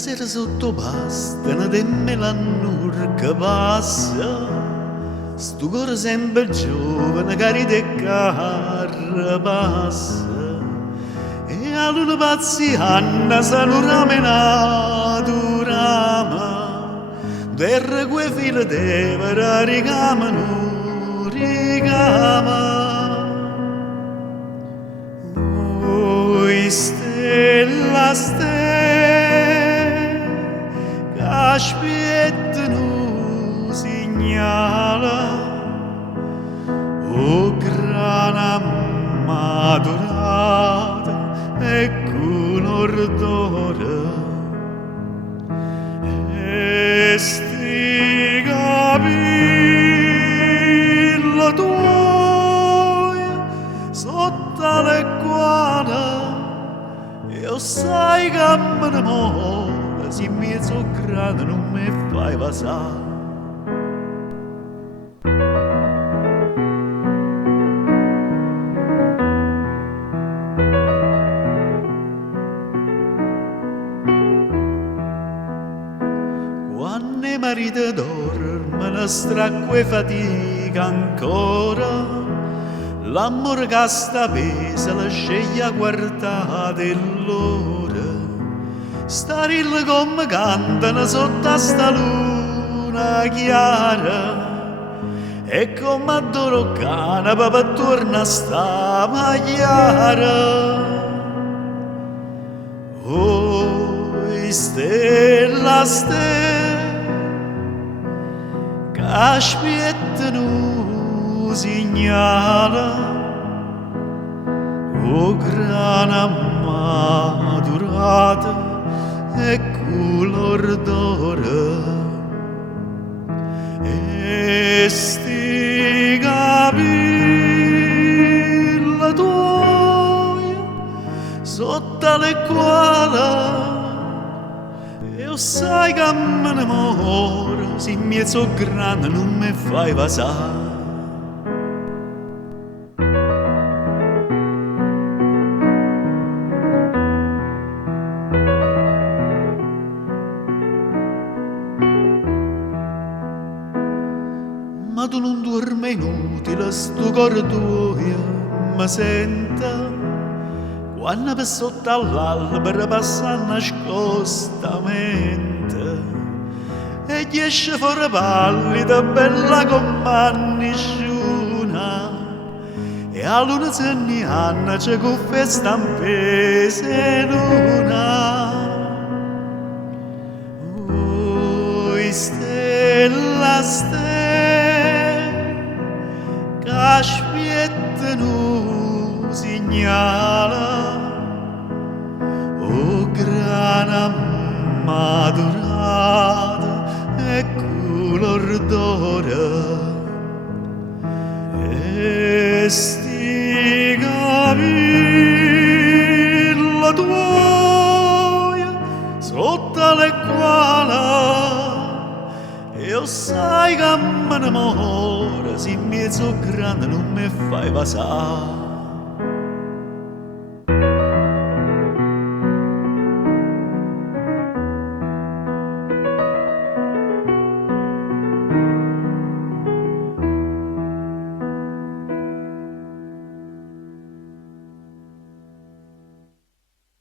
sera sotto pasta, temme l'annur che passa, sto cuore sempre giovane, carico e carra passa. E a luna pazziana sono ramenato rama, terra quei fila devera ricamano, ricama. Oi stella, stella, che aspettano segnala, o grana madurata e color d'oro, e sti capelli tuoi sotto le guane. Io sai che mi innamoro, se in mezzo grande non mi fai passare. Quando i mariti dormono, stracque fatica ancora, l'amore che sta pesa la sceglie a guardare l'ora. Starille come cantano sotto a sta luna chiara, e come adoro cane per torna a sta magliara. Oh, stella, stella, che aspettano segnala, o grana madurata e color d'oro, e sti capelli tuoi sotto le quali io sai che mi innamoro, se in mezzo grande non mi fai passare. Ma tu non dormi inutile, sto cuore tuo mi senta, quando per sotto all'albero passa nascostamente, e gli esce fuori pallida, bella come nessuno, e a luna se ne hanno c'è cuffie stampese luna. Oi stella, stella, che aspettano segnala, o grana madurata e color d'oro, e sti capelli tuoi sotto le quali io sai che mi innamoro, se in mezzo grande non mi fai passare.